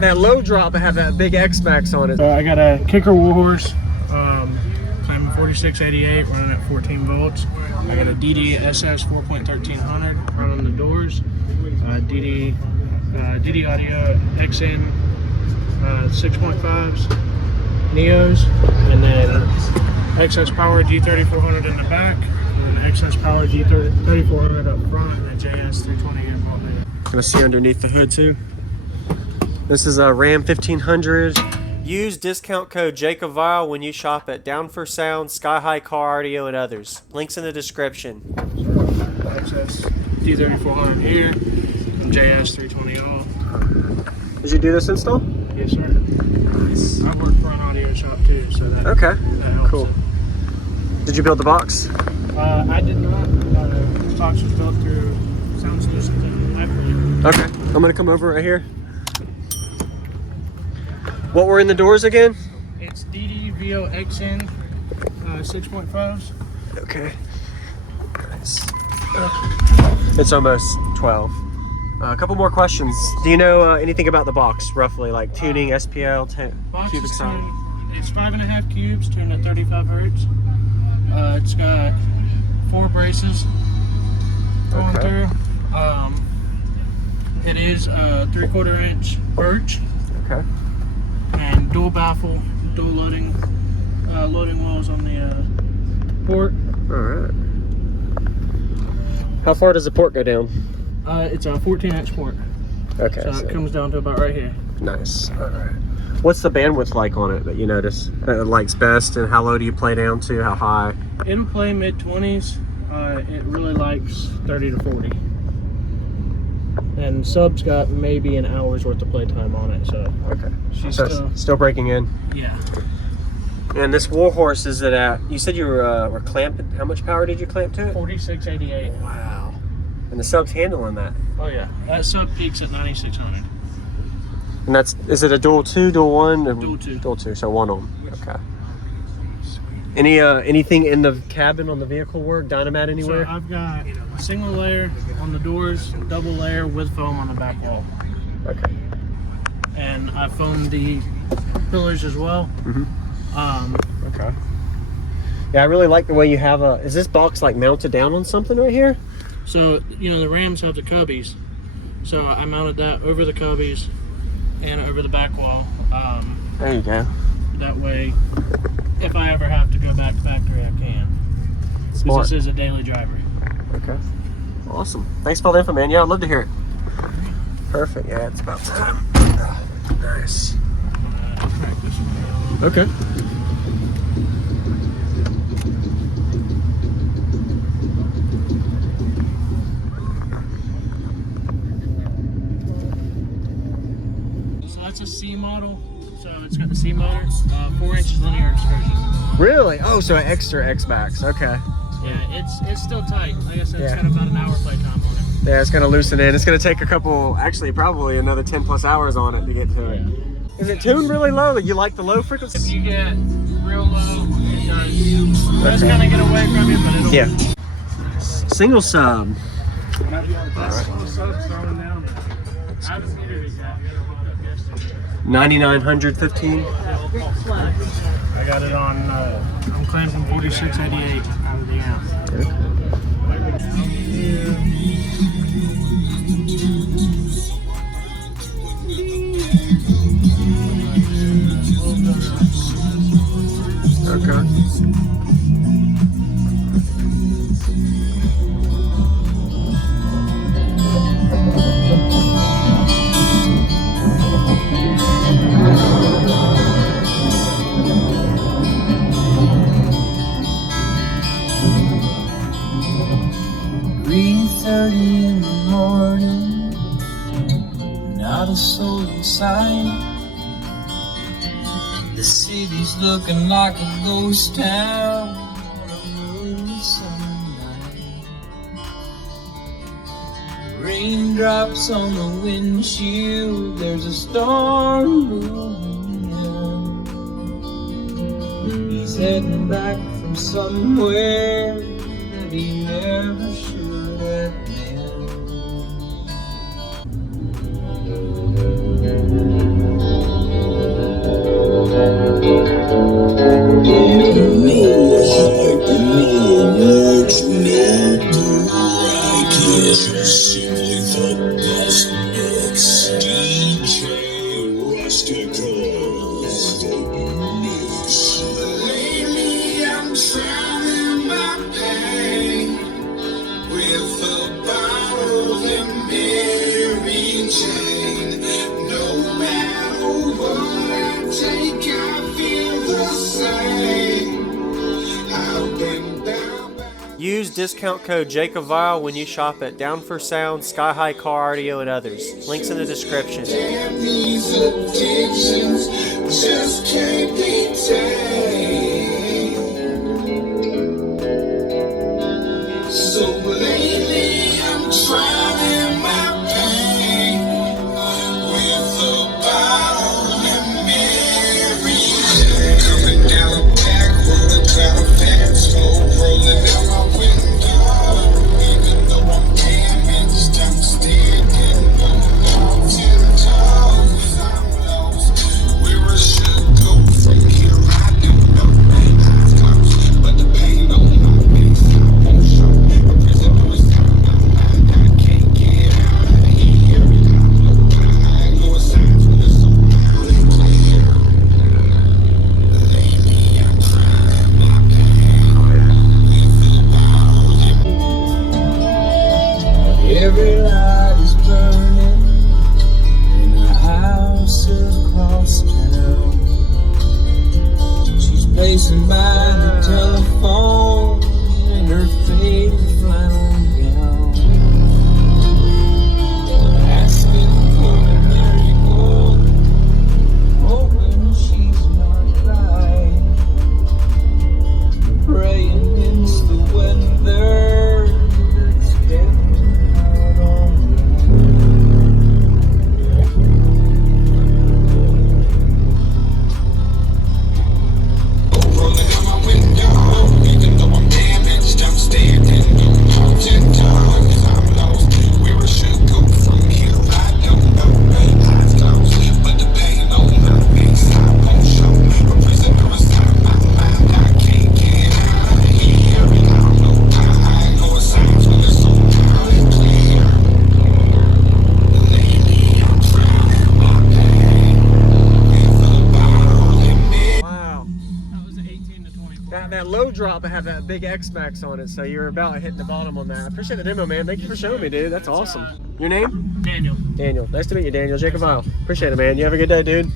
That low drop, I have that big X-Max on it. I got a Kicker Warhorse, climbing 4688, running at 14 volts. I got a DD SS 4.1300 running the doors. DD Audio XN 6.5s, Neos, and then XS Power G3400 in the back, and XS Power G3400 up front, and a JS 320 amp alternator. Gonna see underneath the hood too. This is a Ram 1500. Use discount code JacobViral when you shop at Down for Sound, Sky High Car Audio, and others. Links in the description. XS D3400 here, and JS 320 all. Did you do this install? Yes, sir. Nice. I work for an audio shop too, so that, okay. That helps. Cool. Did you build the box? I did not. The box was built through Sound Solutions and Library. Okay. I'm gonna come over right here. What were in the doors again? It's DD VO XN 6.5s. Okay. Nice. It's almost 12. A couple more questions. Do you know anything about the box, roughly, like tuning, SPL, cubic size? It's 5.5 cubes, tuned at 35 hertz. It's got 4 braces going through. It is a 3/4 inch birch. Okay. And dual baffle, dual loading wells on the port. All right. How far does the port go down? It's a 14-inch port. Okay. So it comes down to about right here. Nice. All right. What's the bandwidth like on it that you notice that it likes best, and how low do you play down to? How high? It'll play mid-20s. It really likes 30 to 40. And Sub's got maybe an hour's worth of playtime on it, so okay. She's so still breaking in. Yeah. And this Warhorse, is it at? You said you were clamping. How much power did you clamp to it? 4688. Wow. And the Sub's handling that. Oh yeah. That Sub peaks at 9600. And is it a dual 2, dual 1? Dual 2. Dual 2. So 1 ohm. Okay. Anything in the cabin on the vehicle work? Dynamat anywhere? So I've got a single layer on the doors, double layer with foam on the back wall. Okay. And I foamed the pillars as well. Okay. Yeah, I really like the way you have is this box like mounted down on something right here? So, the Rams have the cubbies. So I mounted that over the cubbies and over the back wall. There you go. That way, if I ever have to go back to factory, I can. Because this is a daily driver. Okay. Awesome. Thanks for all the info, man. Yeah, I'd love to hear it. Perfect. Yeah, it's about time. Nice. Crack this one. Okay. So that's a C model. So it's got the C motor, 4 inches linear excursion. Really? Oh, so an extra X-Max. Okay. Yeah, it's still tight. Like I said, it's got about an hour playtime on it. Yeah, it's gonna loosen in. It's gonna take a couple, actually probably another 10 plus hours on it to get to it. Is it tuned really low? You like the low frequency? If you get real low, it does kind of get away from you, but it'll... Yeah. Single sub. Right. 9915. I got it on, I'm clamping 4688 out of the amp. Okay. In the morning, not a soul in sight. The city's looking like a ghost town on a moonlit summer night. Raindrops on the windshield, there's a storm brewing now. He's heading back from somewhere that he never should have been. Use discount code JacobViral when you shop at Down for Sound, Sky High Car Audio, and others. Links in the description. Damn, these addictions just can't be tamed. So lately I'm trying my pain with a bottle and Mary. Coming down the back road, a cloud of fat smoke rolling out my window. Even though I'm damaged, I'm standing on my 10 toes. I'm lost. Where I should go from here, I don't know. Eyes closed, but the pain on my face, I won't show. A prisoner inside my mind, I can't get out of here. I'm no blind, no signs when it's so loud and clear. Lately I'm trying my pain with a bottle in. Every light is burning in a house across town. She's pacing by the telephone in her favorite flannel gown, asking for a miracle, hoping she's not right, praying it's the weather that's getting out on me. Rolling out my window, even though I'm damaged, I'm standing on my 10 toes. I'm lost. Where I should go from here, I don't know. Eyes closed, but the pain on my face, I won't show. A prisoner inside my mind, I can't get out of here. I'm no blind, no signs when it's so loud and clear. Lately I'm trying my pain with a bottle in me. Wow. That was an 18 to 24. That low drop had that big X-Max on it, so you're about hitting the bottom on that. I appreciate the demo, man. Thank you for showing me, dude. That's awesome. Your name? Daniel. Daniel. Nice to meet you, Daniel. JacobViral. Appreciate it, man. You have a good day, dude.